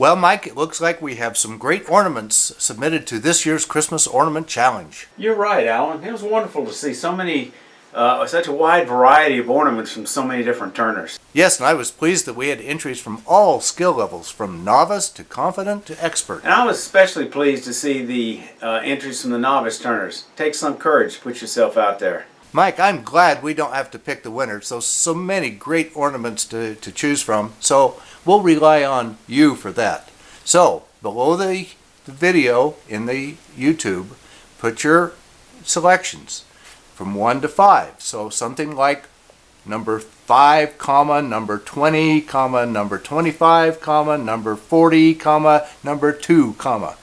Well, Mike, it looks like we have some great ornaments submitted to this year's Christmas Ornament Challenge. You're right, Alan. It was wonderful to see so many, such a wide variety of ornaments from so many different turners. Yes, and I was pleased that we had entries from all skill levels, from novice to confident to expert. And I was especially pleased to see the entries from the novice turners. Take some courage to put yourself out there. Mike, I'm glad we don't have to pick the winners. So many great ornaments to choose from. So we'll rely on you for that. So below the video in the YouTube, put your selections from 1 to 5. So something like number 5, comma, number 20, comma, number 25, comma, number 40, comma, number 2, comma.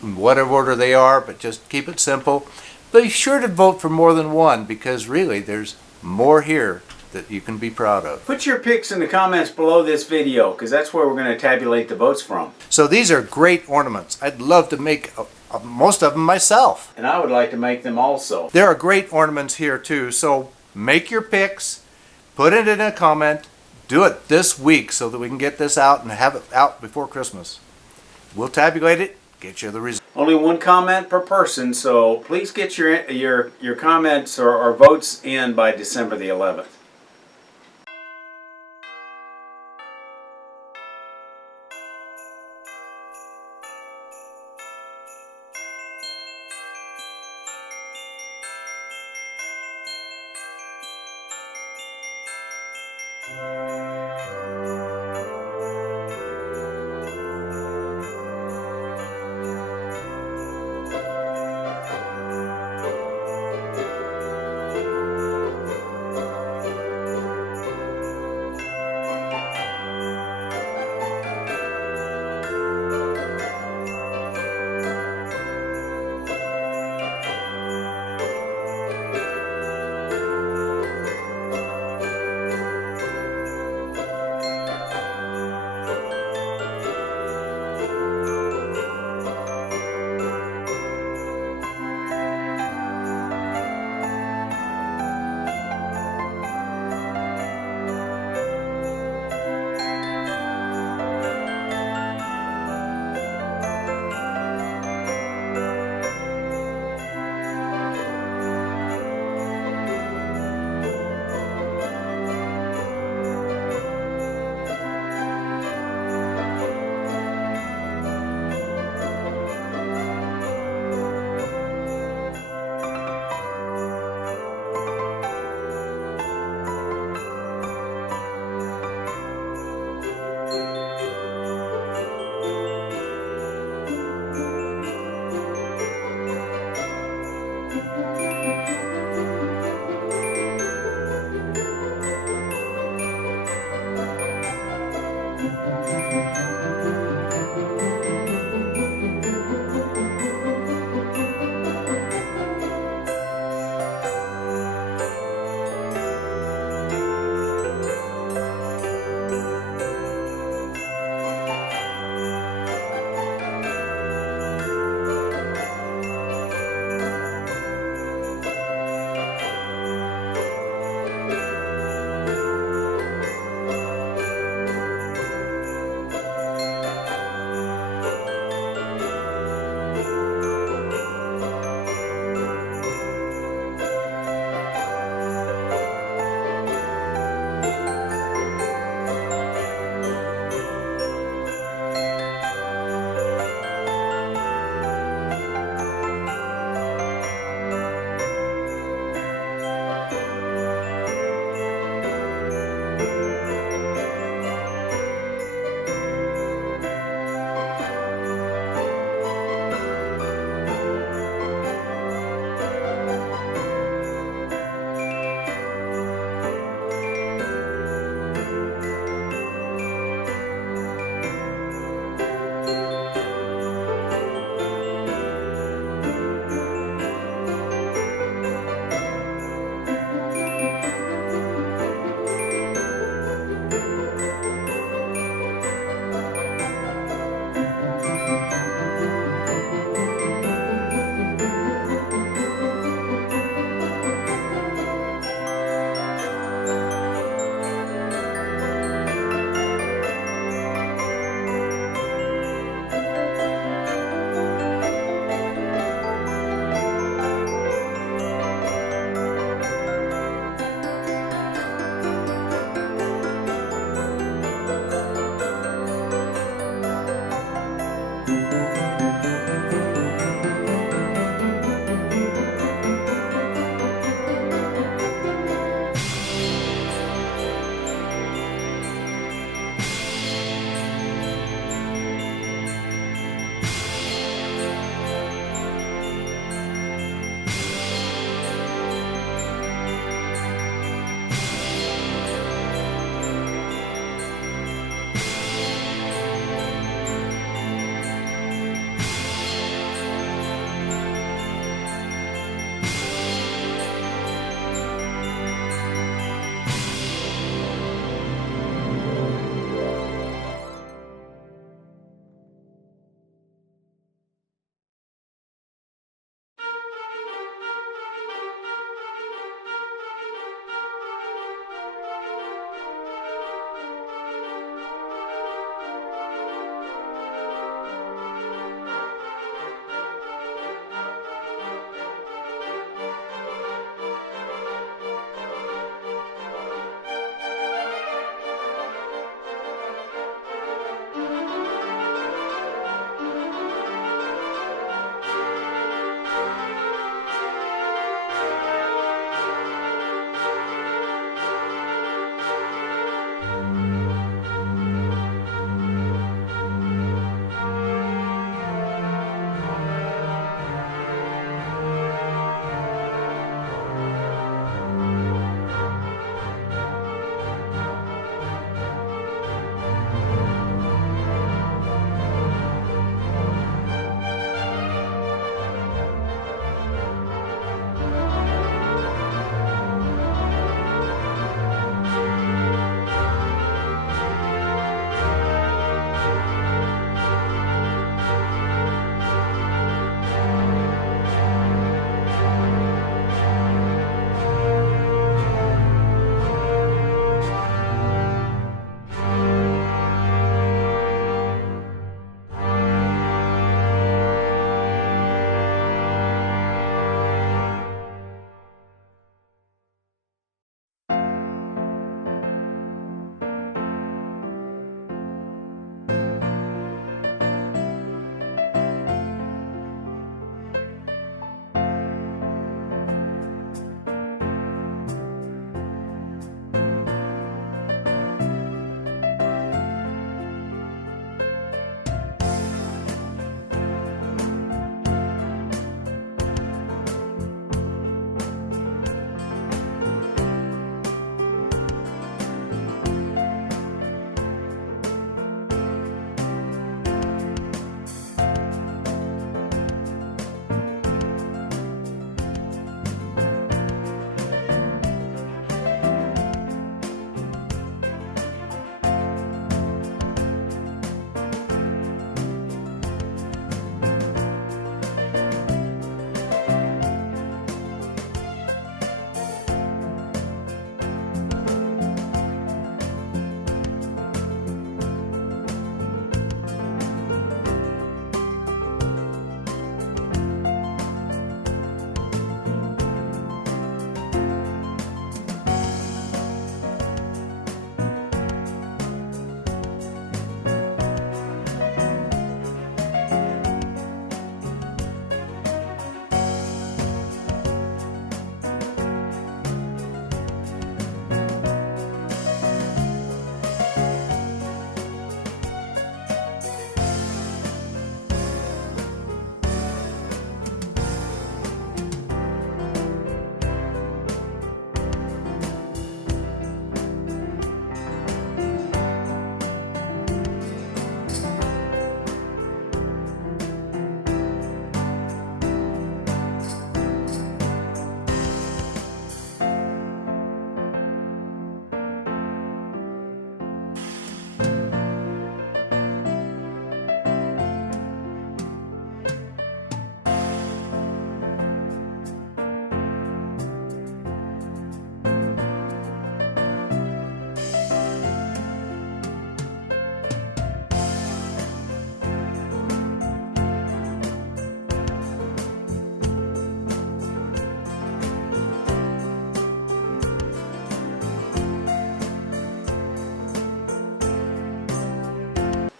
In whatever order they are, but just keep it simple. Be sure to vote for more than one, because really there's more here that you can be proud of. Put your picks in the comments below this video, because that's where we're going to tabulate the votes from. So these are great ornaments. I'd love to make most of them myself. And I would like to make them also. There are great ornaments here too, so make your picks, put it in a comment, do it this week so that we can get this out and have it out before Christmas. We'll tabulate it, get you the result. Only one comment per person, so please get your comments or votes in by December the 11th.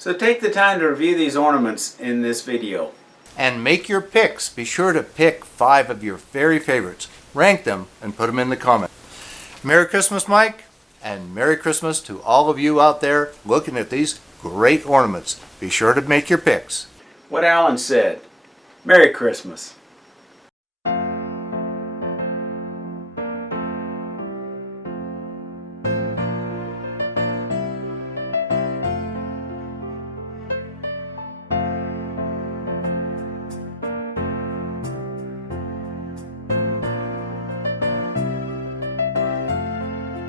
So take the time to review these ornaments in this video. And make your picks. Be sure to pick 5 of your very favorites. Rank them and put them in the comments. Merry Christmas, Mike, and Merry Christmas to all of you out there looking at these great ornaments. Be sure to make your picks. What Alan said. Merry Christmas.